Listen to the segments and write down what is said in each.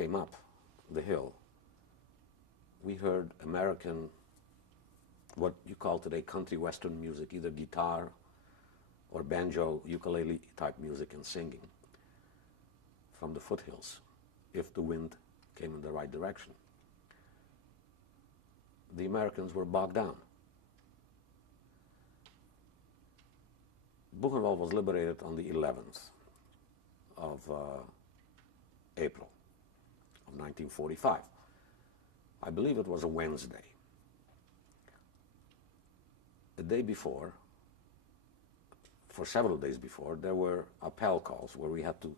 came up the hill, we heard American, what you call today country western music, either guitar or banjo, ukulele type music and singing from the foothills, if the wind came in the right direction. The Americans were bogged down. Buchenwald was liberated on the 11th of April of 1945. I believe it was a Wednesday. The day before, for several days before, there were appel calls where we had to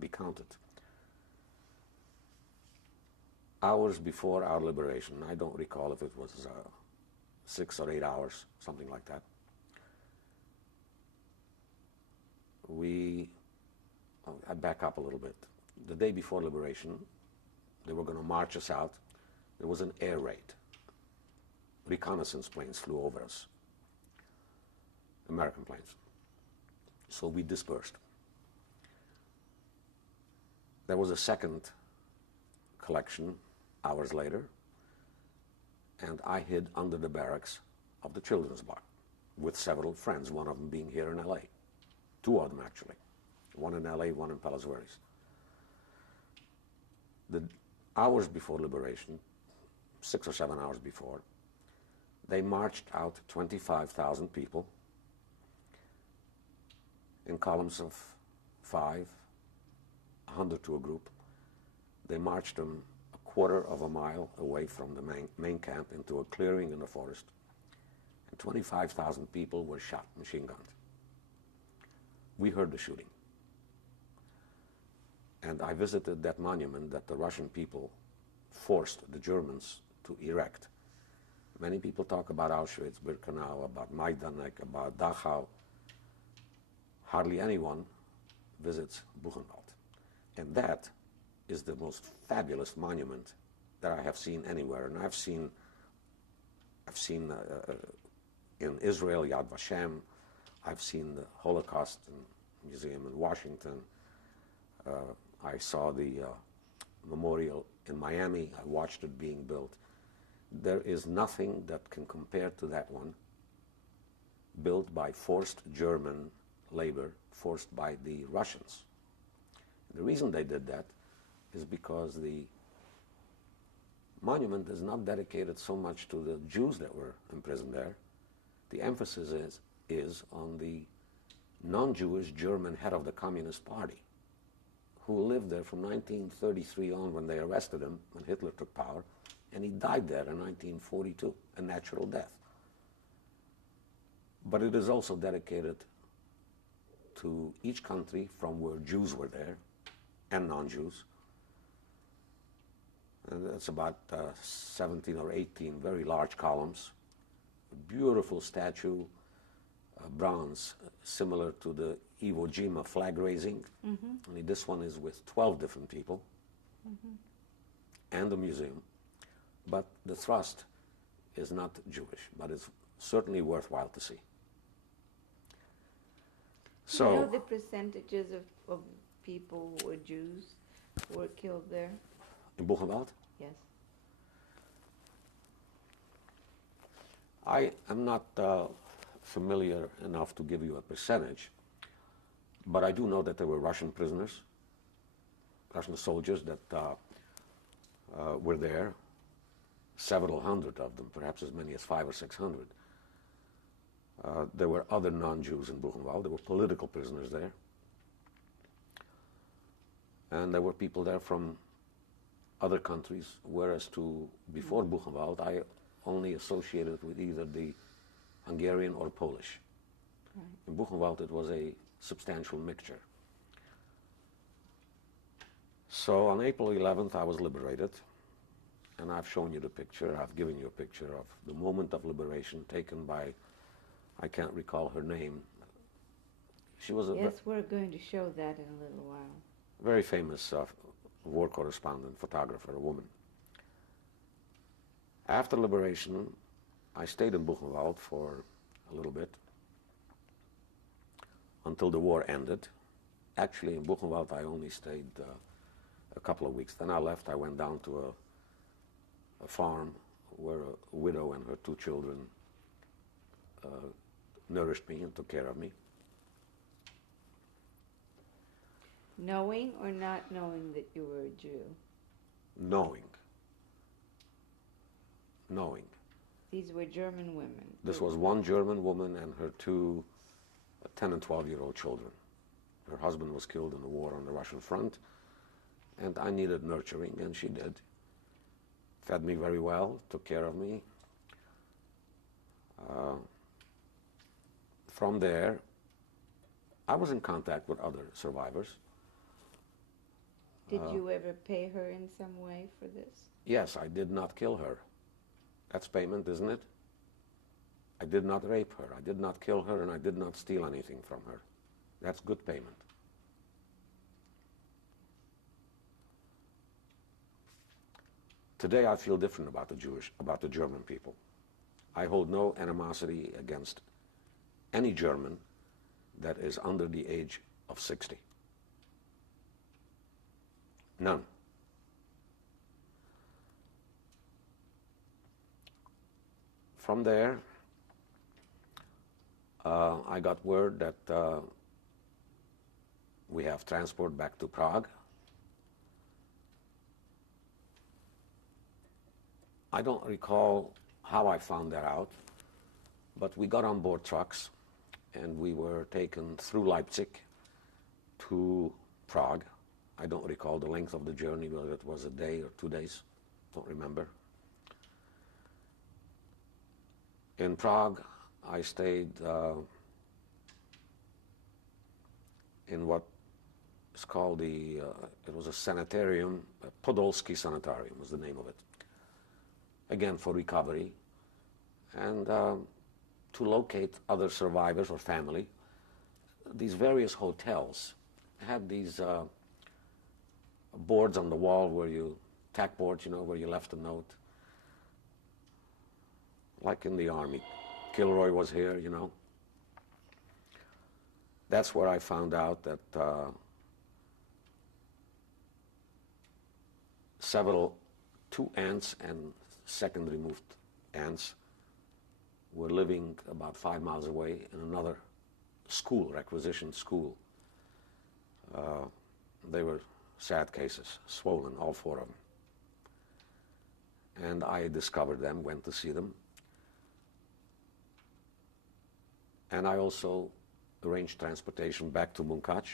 be counted. Hours before our liberation, I don't recall if it was 6 or 8 hours, something like that, I back up a little bit. The day before liberation, they were going to march us out. There was an air raid. Reconnaissance planes flew over us, American planes. So we dispersed. There was a second collection hours later, and I hid under the barracks of the Children's Bar with several friends, one of them being here in LA. Two of them, actually. One in LA, one in Palos Verdes. The hours before liberation, 6 or 7 hours before, they marched out 25,000 people in columns of 5, 100 to a group. They marched them a quarter of a mile away from the main camp into a clearing in the forest. And 25,000 people were shot, machine gunned. We heard the shooting. And I visited that monument that the Russian people forced the Germans to erect. Many people talk about Auschwitz, Birkenau, about Majdanek, about Dachau. Hardly anyone visits Buchenwald. And that is the most fabulous monument that I have seen anywhere. And I've seen in Israel, Yad Vashem. I've seen the Holocaust Museum in Washington. I saw the memorial in Miami. I watched it being built. There is nothing that can compare to that one, built by forced German labor, forced by the Russians. The reason they did that is because the monument is not dedicated so much to the Jews that were imprisoned there. The emphasis is on the non-Jewish German head of the Communist Party, who lived there from 1933 on when they arrested him, when Hitler took power, and he died there in 1942, a natural death. But it is also dedicated to each country from where Jews were there, and non-Jews. And it's about 17 or 18 very large columns, a beautiful statue, bronze, similar to the Iwo Jima flag raising. Mm-hmm. Only this one is with 12 different people, mm-hmm. and a museum. But the thrust is not Jewish, but it's certainly worthwhile to see. So, do you know the percentages of people who were Jews who were killed there? In Buchenwald? Yes. I am not familiar enough to give you a percentage, but I do know that there were Russian prisoners, Russian soldiers that were there, several hundred of them, perhaps as many as 500 or 600. There were other non-Jews in Buchenwald. There were political prisoners there. And there were people there from other countries, whereas before Buchenwald, I only associated with either the Hungarian or Polish. Right. In Buchenwald, it was a substantial mixture. So on April 11th, I was liberated, and I've shown you the picture. I've given you a picture of the moment of liberation taken by, I can't recall her name. She was a yes, we're going to show that in a little while. Very famous war correspondent, photographer, a woman. After liberation, I stayed in Buchenwald for a little bit until the war ended, Actually, in Buchenwald, I only stayed a couple of weeks. Then I left. I went down to a farm where a widow and her 2 children nourished me and took care of me. Knowing or not knowing that you were a Jew? Knowing. Knowing. These were German women? This was one German woman and her 2 10 and 12-year-old children. Her husband was killed in the war on the Russian front, and I needed nurturing, and she did. Fed me very well, took care of me. From there, I was in contact with other survivors. Did you ever pay her in some way for this? Yes, I did not kill her. That's payment, isn't it? I did not rape her, I did not kill her, and I did not steal anything from her. That's good payment. Today I feel different about the German people. I hold no animosity against any German that is under the age of 60. None. From there, I got word that we have transport back to Prague. I don't recall how I found that out, but we got on board trucks and we were taken through Leipzig to Prague. I don't recall the length of the journey, whether it was a day or 2 days, don't remember. In Prague, I stayed in what is called it was a sanitarium, Podolsky Sanitarium was the name of it. Again, for recovery and to locate other survivors or family. These various hotels had these boards on the wall where tack boards, where you left a note. Like in the army. Kilroy was here, That's where I found out that two aunts and second removed aunts were living about 5 miles away in another school, requisitioned school. They were sad cases, swollen, all 4 of them. And I discovered them, went to see them. And I also arranged transportation back to Munkac,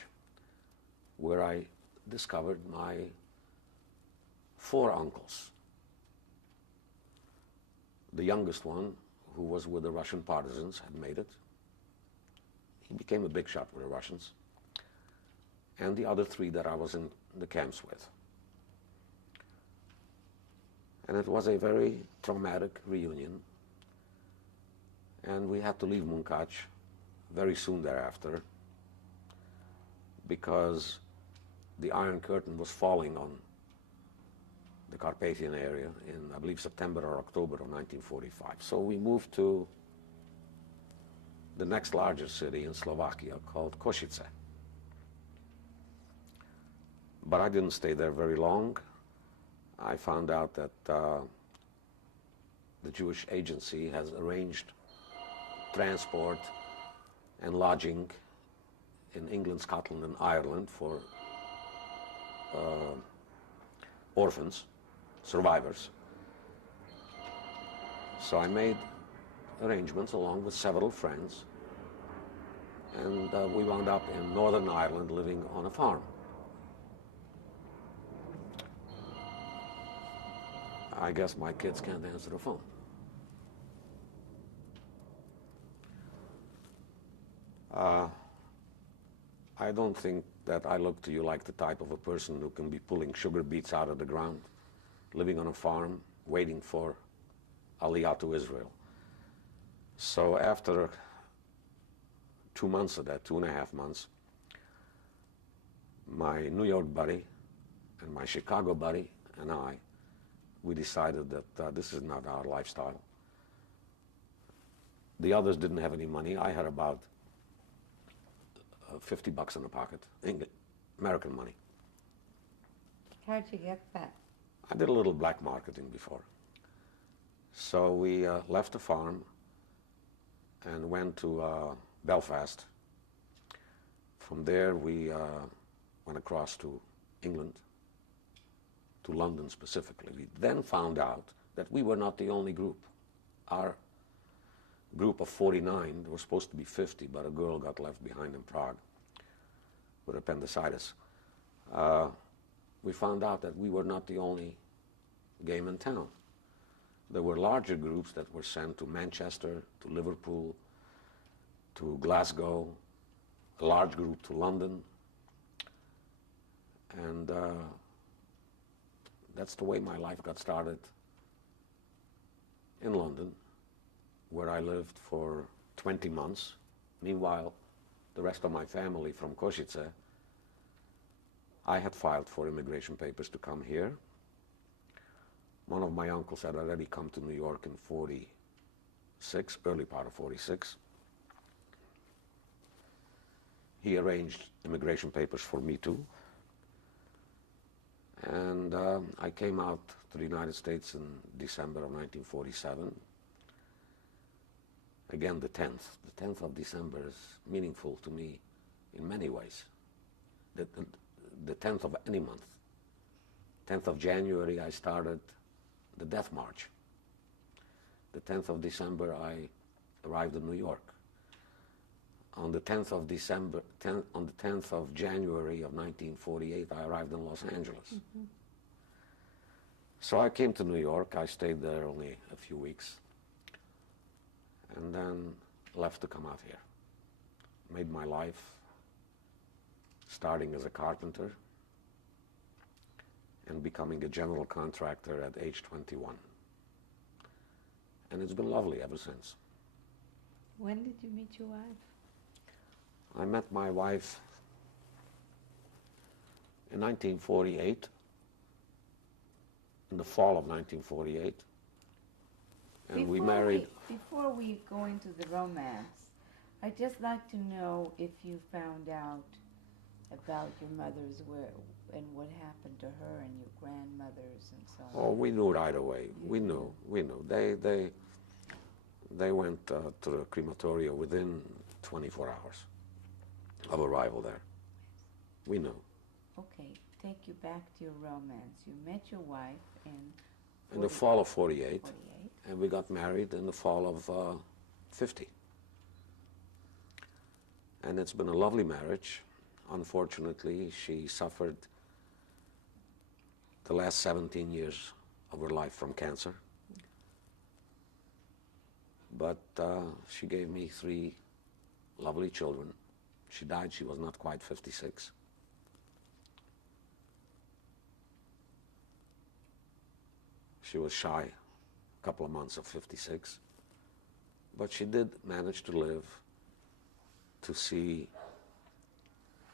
where I discovered my 4 uncles. The youngest one, who was with the Russian partisans, had made it. He became a big shot with the Russians. And the other 3 that I was in the camps with. And it was a very traumatic reunion. And we had to leave Munkac very soon thereafter because the Iron Curtain was falling on the Carpathian area in, I believe, September or October of 1945. So we moved to the next largest city in Slovakia called Košice. But I didn't stay there very long. I found out that the Jewish agency has arranged transport and lodging in England, Scotland, and Ireland for orphans, survivors. So I made arrangements along with several friends, and we wound up in Northern Ireland living on a farm. I guess my kids can't answer the phone. I don't think that I look to you like the type of a person who can be pulling sugar beets out of the ground, living on a farm, waiting for Aliyah to Israel. So after 2 months of that, 2.5 months, my New York buddy and my Chicago buddy and we decided that this is not our lifestyle. The others didn't have any money. I had about $50 in the pocket, American money. How'd you get that? I did a little black marketing before. So we left the farm and went to Belfast. From there we went across to England, to London specifically. We then found out that we were not the only group. Our group of 49, there were supposed to be 50, but a girl got left behind in Prague with appendicitis. We found out that we were not the only game in town. There were larger groups that were sent to Manchester, to Liverpool, to Glasgow, a large group to London. And that's the way my life got started in London, where I lived for 20 months. Meanwhile, the rest of my family from Košice, I had filed for immigration papers to come here. One of my uncles had already come to New York in 46, early part of 46. He arranged immigration papers for me too. And I came out to the United States in December of 1947. Again, the 10th of December is meaningful to me in many ways. The 10th of any month. 10th of January, I started the Death March. The 10th of December, I arrived in New York. On the 10th of December, on the 10th of January of 1948, I arrived in Los Angeles. Mm-hmm. So I came to New York. I stayed there only a few weeks, and then left to come out here. Made my life starting as a carpenter and becoming a general contractor at age 21. And it's been lovely ever since. When did you meet your wife? I met my wife in 1948, in the fall of 1948, and we married. Before we go into the romance, I'd just like to know if you found out about your mother's will and what happened to her and your grandmothers and so on. Oh, we knew right away. We knew. They went to the crematorium within 24 hours of arrival there. We knew. Okay, take you back to your romance. You met your wife in the fall of 48, and we got married in the fall of 50. And it's been a lovely marriage. Unfortunately, she suffered the last 17 years of her life from cancer. But she gave me 3 lovely children. She died, she was not quite 56. She was shy a couple of months of 56. But she did manage to live to see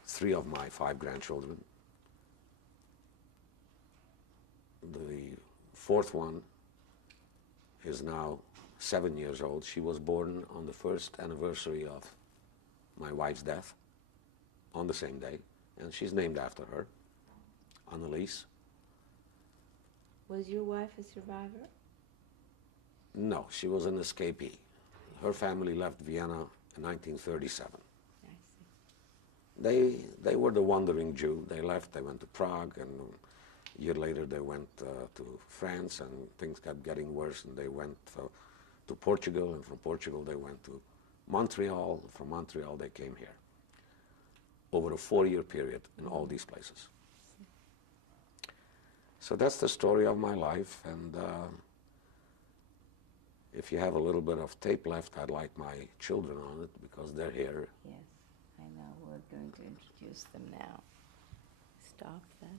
3 of my 5 grandchildren. The 4th one is now 7 years old. She was born on the 1st anniversary of my wife's death, on the same day, and she's named after her, Annalise. Was your wife a survivor? No, she was an escapee. Her family left Vienna in 1937. I see. They were the wandering Jew. They left, they went to Prague, and a year later they went to France, and things kept getting worse, and they went to Portugal, and from Portugal they went to Montreal. From Montreal they came here over a 4-year period in all these places. So that's the story of my life, and if you have a little bit of tape left, I'd like my children on it because they're here. Yes, I know. We're going to introduce them now. Stop that.